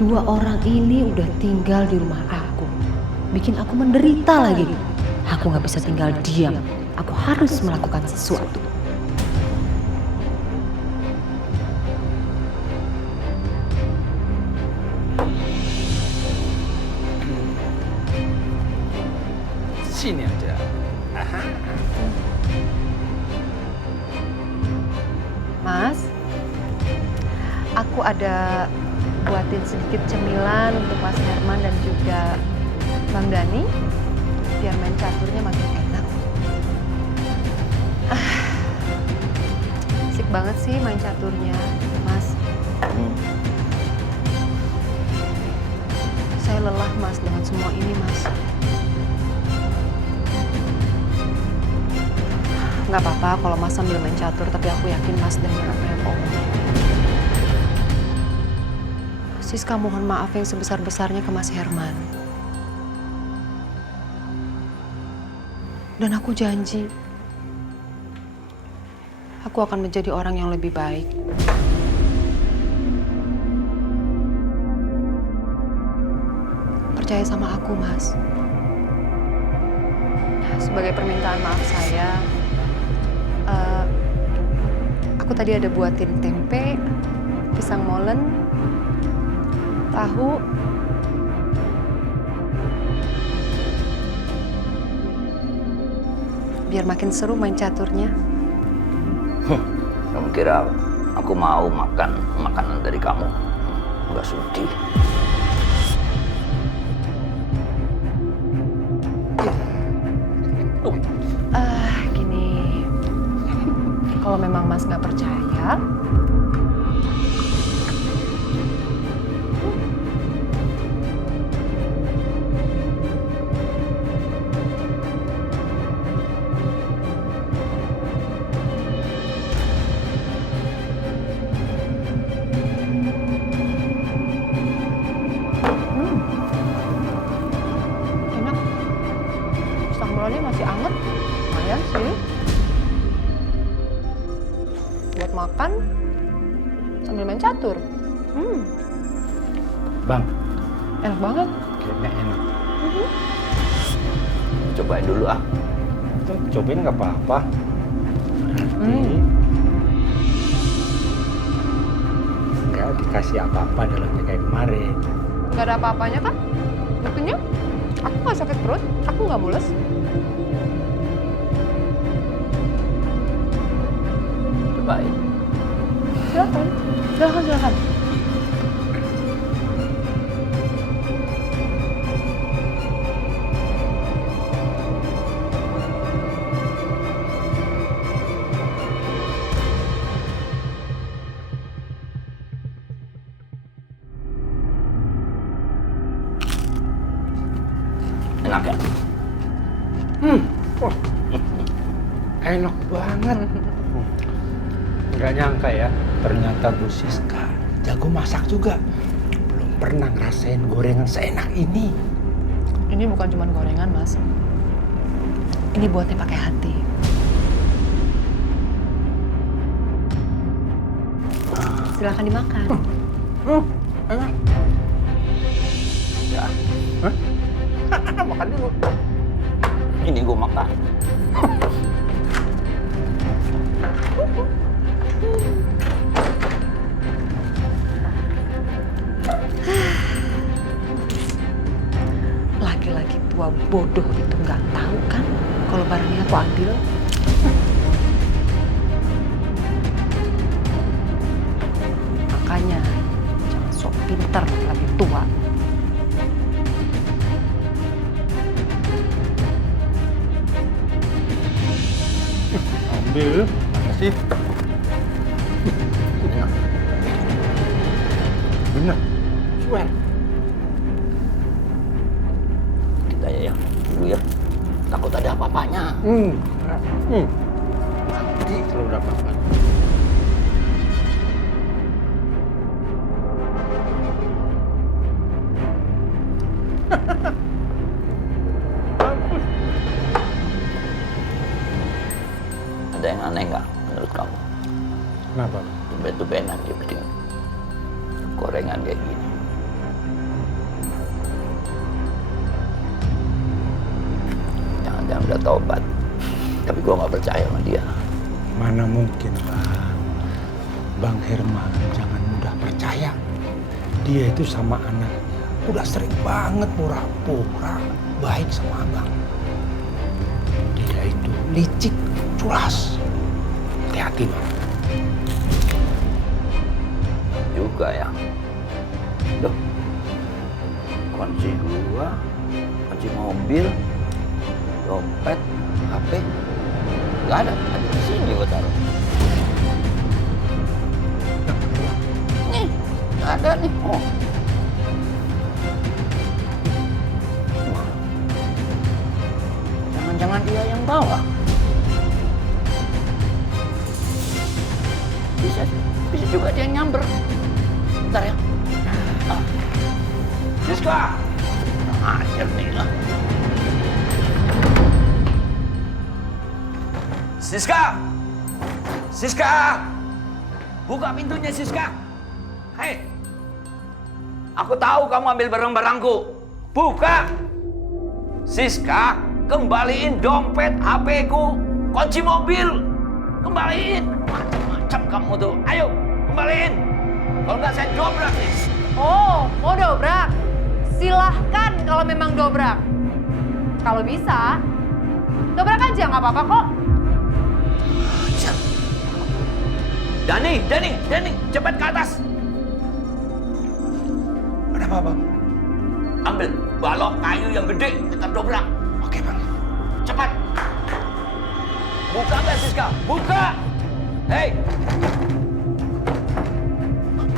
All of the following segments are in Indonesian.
Dua orang ini udah tinggal di rumah aku. Bikin aku menderita lagi. Aku gak bisa tinggal diam. Aku harus melakukan sesuatu. Sini aja. Aha. Mas, aku ada buatin sedikit cemilan untuk Mas Herman dan juga Bang Dani, biar main caturnya makin enak. Asik banget sih main caturnya, Mas. Saya lelah, Mas, dengan semua ini, Mas. Nggak apa-apa kalau Mas sambil main catur, tapi aku yakin Mas dengar apa yang aku omongin. Siska mohon maaf yang sebesar-besarnya ke Mas Herman. Dan aku janji, aku akan menjadi orang yang lebih baik. Percaya sama aku, Mas. Sebagai permintaan maaf saya, aku tadi ada buatin tempe, pisang molen, tahu, biar makin seru main caturnya. Kamu kira aku mau makan makanan dari kamu? Enggak sudi. Gini, kalau memang Mas nggak percaya, enak. Pisang molennya masih anget, lumayan sih. Buat makan sambil main catur. Bang, Enak banget. kayaknya enak. Cobain dulu ah. Tuh, cobain nggak apa-apa. Nggak dikasih apa-apa dalamnya kayak kemarin. Nggak ada apa-apanya kan? Buktinya, aku nggak sakit perut, aku nggak mules. Cobain. Silakan, silakan, silakan. Enak ya? Wah, enak banget. Nggak nyangka ya, ternyata Bu Siska jago masak juga. Belum pernah ngerasain gorengan seenak ini. Ini bukan cuma gorengan, Mas. Ini buatnya pakai hati. Silakan dimakan. Enak. Ya, Hah? Makan dulu. ini gue makan. Laki-laki tua bodoh itu nggak tahu kan kalau barangnya aku ambil. Makanya jangan sok pinter lagi tua. Ambil. Makasih. Enak. Bener. Swear. Kita ya dulu ya. Takut ada apa-apanya. Nanti kalau udah apa-apa. Ada yang aneh nggak menurut kamu? Kenapa? Tumben-tumbenan dia bikin gorengan kayak gini. yang udah taubat. Tapi gue nggak percaya sama dia. Mana mungkin, Bang. Bang Herman jangan mudah percaya. Dia itu sama anaknya udah sering banget pura-pura baik sama abang. Dia itu licik, culas. Hati-hati, Bang. Juga ya. Duh. Kunci gua, kunci mobil, dompet, HP. Gak ada di sini gua taruh. Nih, gak ada nih. Oh. Wah. Jangan-jangan dia yang bawa. Bisa juga dia nyamber. Bentar ya. Siska! Ajar nih lah. Siska! Siska! Buka pintunya, Siska! Hei! Aku tahu kamu ambil barang-barangku. Buka! Siska, kembaliin dompet, HP-ku, kunci mobil. Kembaliin! Macam-macam kamu tuh. Ayo, kembaliin! Kalau nggak saya dobrak nih. Oh, mau dobrak? Silahkan kalau memang dobrak. Kalau bisa, dobrak aja nggak apa-apa kok. Dani, cepat ke atas. Ada apa, Bang? Ambil balok kayu yang gede, kita dobrak. Oke, Bang. Cepat. Buka nggak, Siska? Buka. Hei. Bang,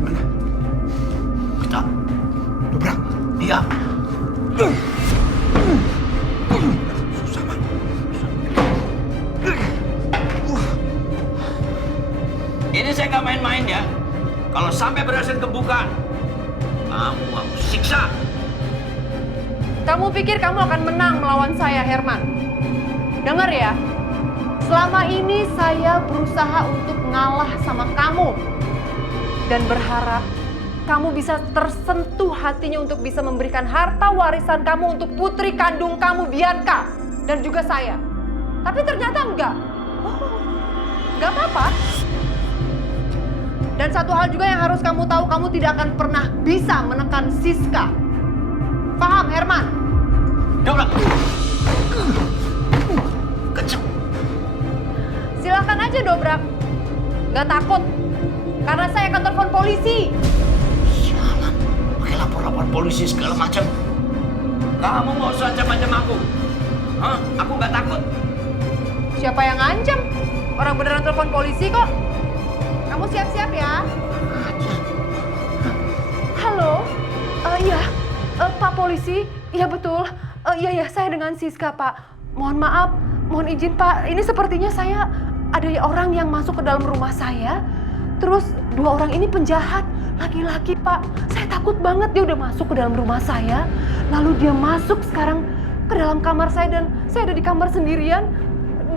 mana? Kita Dobrak. dia. Susah, Bang. Ini saya nggak main-main ya. Kalau sampai berhasil kebuka, kamu aku siksa. Kamu pikir kamu akan menang melawan saya, Herman? Dengar ya, selama ini saya berusaha untuk ngalah sama kamu. Dan berharap kamu bisa tersentuh hatinya untuk bisa memberikan harta warisan kamu untuk putri kandung kamu, Bianca. Dan juga saya. Tapi ternyata enggak. Oh, enggak apa-apa. Dan satu hal juga yang harus kamu tahu, kamu tidak akan pernah bisa menekan Siska. Paham, Herman? Dobrak. Kecil. Silakan aja dobrak. Nggak takut. Karena saya akan telepon polisi. Sialan. Pakai lapor-lapor polisi segala macam. Kamu nggak usah ancam-ancam aku. Hah? Aku nggak takut. Siapa yang ngancam? Orang beneran telepon polisi kok. Kamu siap-siap ya. Halo? Iya, Pak Polisi. Iya betul. Iya, saya dengan Siska, Pak. Mohon maaf, mohon izin, Pak. Ini sepertinya saya ada orang yang masuk ke dalam rumah saya. Terus dua orang ini penjahat. Laki-laki, Pak. Saya takut banget dia udah masuk ke dalam rumah saya. Lalu dia masuk sekarang ke dalam kamar saya dan saya ada di kamar sendirian.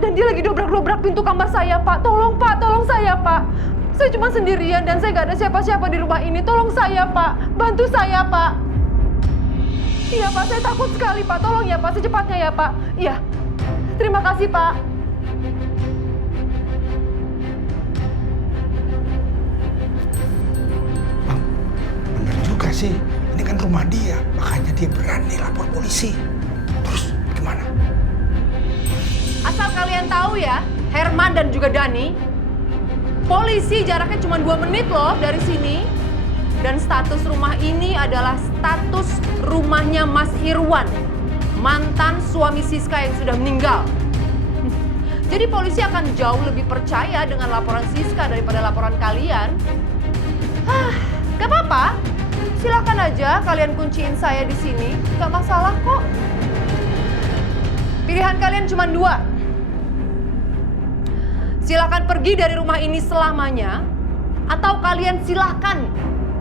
Dan dia lagi dobrak-dobrak pintu kamar saya, Pak. Tolong, Pak. Tolong saya, Pak. Saya cuma sendirian dan saya nggak ada siapa-siapa di rumah ini. Tolong saya, Pak. Bantu saya, Pak. Iya, Pak. Saya takut sekali, Pak. Tolong ya, Pak. Secepatnya ya, Pak. Iya. Terima kasih, Pak. Bang, bener juga sih. Ini kan rumah dia. Makanya dia berani lapor polisi. Terus gimana? Asal kalian tahu ya, Herman dan juga Dani, polisi jaraknya cuma 2 menit loh dari sini. Dan status rumah ini adalah status rumahnya Mas Irwan, mantan suami Siska yang sudah meninggal. Jadi polisi akan jauh lebih percaya dengan laporan Siska daripada laporan kalian. Gak apa-apa, silakan aja kalian kunciin saya di sini, gak masalah kok. Pilihan kalian cuma 2. Silakan pergi dari rumah ini selamanya, atau kalian silakan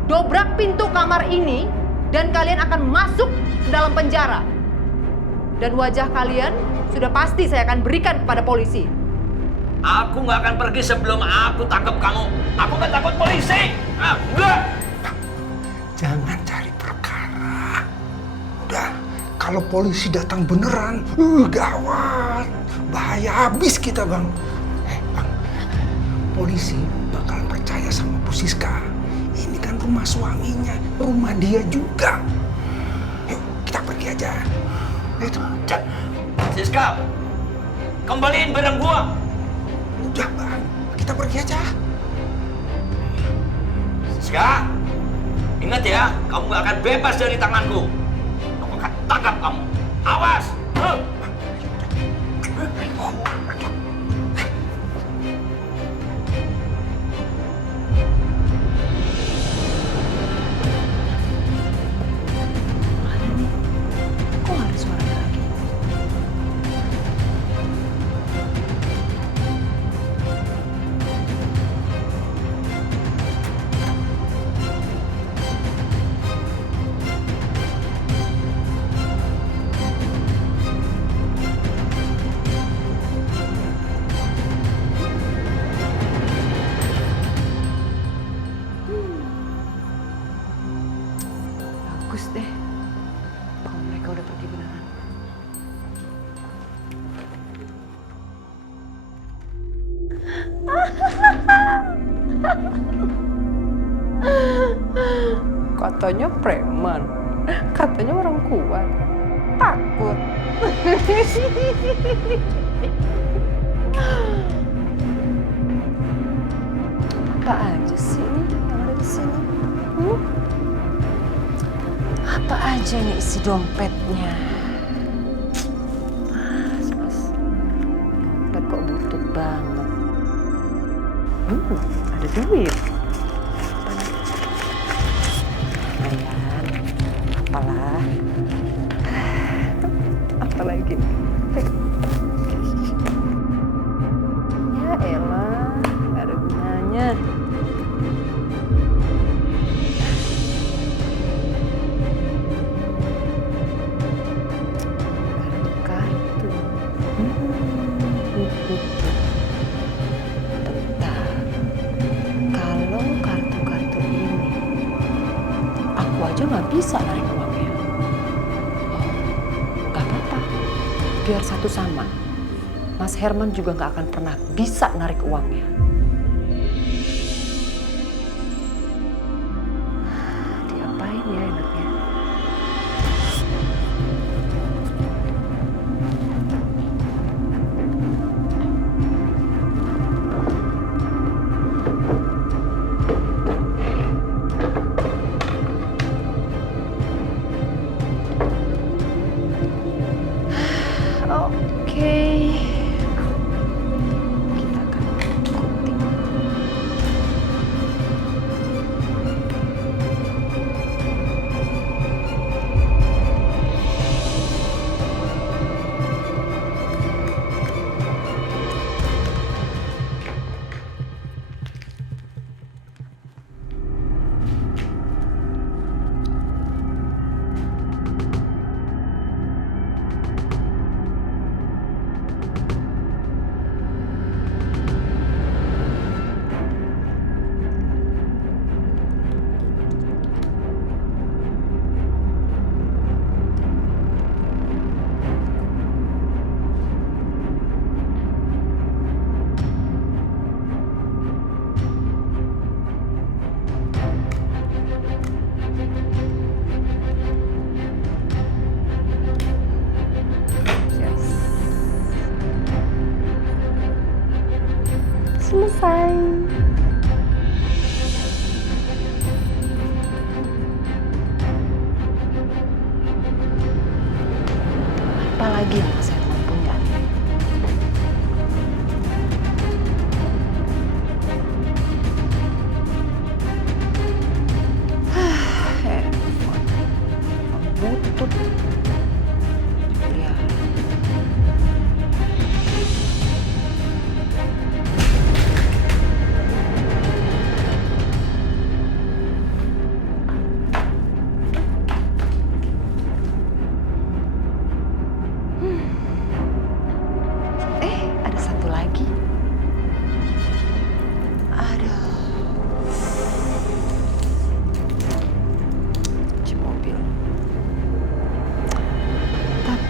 dobrak pintu kamar ini dan kalian akan masuk ke dalam penjara. Dan wajah kalian sudah pasti saya akan berikan kepada polisi. Aku nggak akan pergi sebelum aku tangkap kamu. Aku nggak takut polisi. Enggak. Jangan cari perkara. Udah, Kalau polisi datang beneran, gawat. Bahaya habis kita, Bang. Bang, polisi bakalan percaya sama Bu Siska. Ini kan rumah suaminya, rumah dia juga. Yuk, kita pergi aja. Itu. Siska, kembaliin barang gua. Udah, Bang. Kita pergi aja. Siska, ingat ya, kamu gak akan bebas dari tanganku. Aku akan tangkap kamu. Awas! Kok nggak ada suara lagi? Bagus deh. Kalau mereka udah pergi beneran. Katanya preman. Katanya orang kuat. Takut. Apa aja sih ini yang ada di sini? Apa aja nih isi dompetnya? Mas. Dompet kok butut banget. Ada duit. Lumayan. Apalah. Apalagi. Ya elah, gak ada gunanya. Kartu. Bentar. Kalau kartu-kartu ini, aku aja nggak bisa narik uangnya. Oh, nggak apa-apa. Biar satu sama. Mas Herman juga nggak akan pernah bisa narik uangnya. Diapain ya enaknya? Oke. Kita akan ikuti.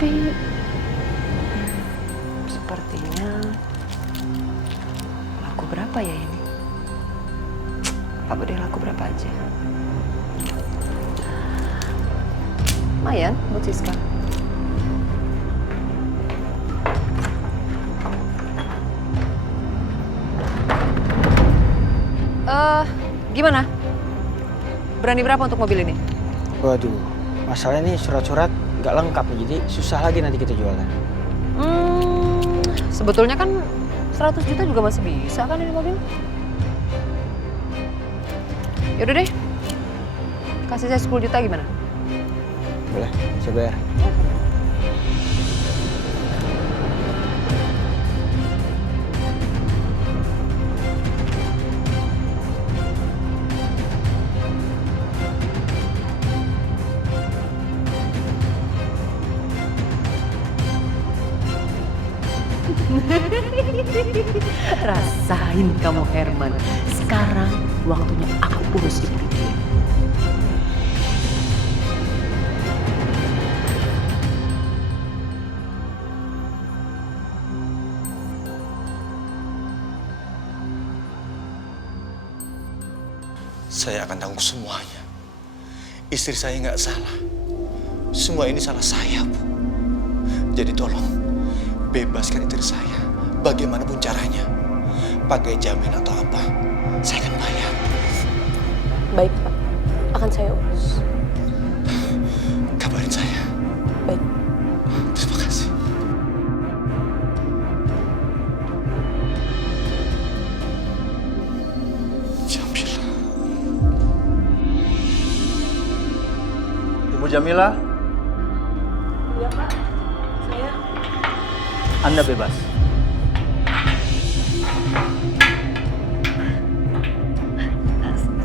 Tapi sepertinya laku berapa ya ini? Apa deh laku berapa aja? Lumayan buat Siska. Gimana? Berani berapa untuk mobil ini? Waduh, masalahnya nih surat-surat nggak lengkap nih, jadi susah lagi nanti kita jualnya. Sebetulnya kan 100 juta juga masih bisa kan ini mobil? Yaudah deh, kasih saya 10 juta gimana? Boleh, saya bayar. Rasain kamu Herman. Sekarang waktunya aku urus ibu dia. Saya akan tanggung semuanya. Istri saya nggak salah. Semua ini salah saya, Bu. Jadi tolong, bebaskan istri saya. Bagaimanapun caranya. Pakai jamin atau apa, saya akan bayar. Baik, Pak. Akan saya urus. Kabarin saya. Baik. Terima kasih. Jamila. Ibu Jamila, Iya, Pak. Saya. Anda bebas.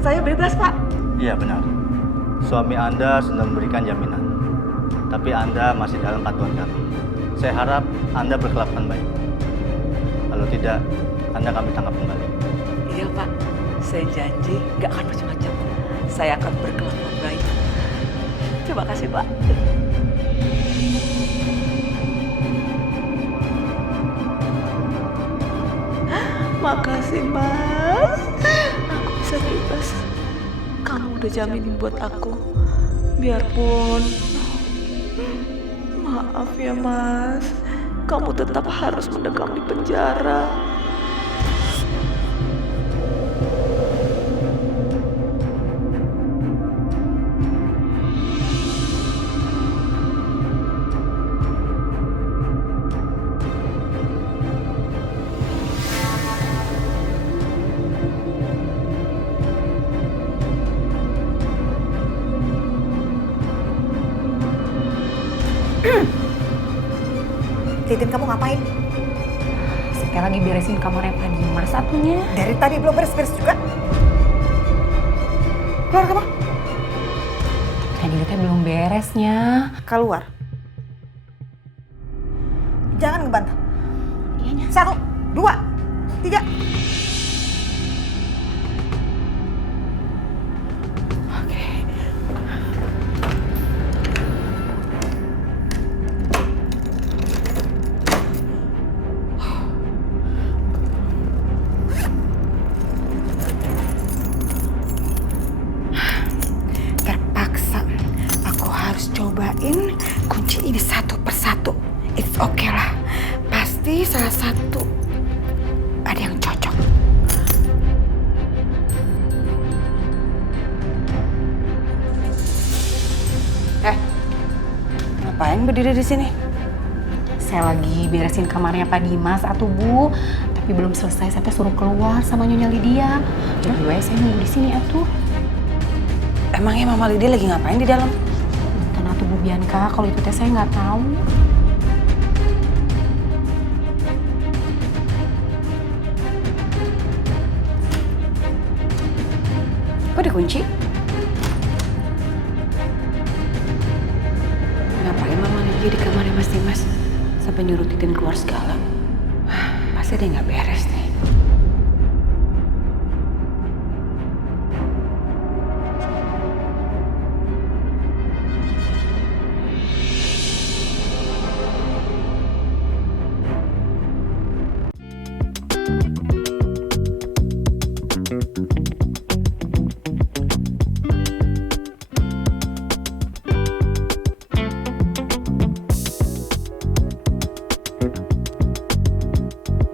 Saya bebas, Pak. Iya benar. Suami Anda sudah memberikan jaminan. Tapi Anda masih dalam pantauan kami. Saya harap Anda berkelakuan baik. Kalau tidak, Anda kami tangkap kembali. Iya Pak, saya janji nggak akan macam-macam. Saya akan berkelakuan baik. Terima kasih Pak. Makasih Mas. Aku bisa bebas. Kamu udah jaminin buat aku. Biarpun maaf ya Mas, kamu tetap harus mendekam di penjara. Titin, kamu ngapain? Saya lagi beresin kamarnya Pak Dimas satunya. Dari tadi belum beres-beres juga? Keluar kamu? Tadi teh belum beresnya. Keluar. Jangan ngebantah. Iyanya. 1, 2, 3. Terpaksa aku harus cobain kunci ini satu persatu. It's okay lah. Pasti salah satu ada yang cocok. Ngapain berdiri di sini? Saya lagi beresin kamarnya Pak Dimas atuh Bu. Tapi belum selesai, saya teh suruh keluar sama Nyonya Lydia. Jadi saya nunggu di sini atuh. Emangnya Mama Lydia lagi ngapain di dalam? Kan atuh Bu Bianca, kalau itu teh saya nggak tahu. Kok dikunci? Ngapain Mama Lydia di kamarnya Mas Dimas? Sampai nyuruh Titin keluar segala. Pasti dia nggak beres.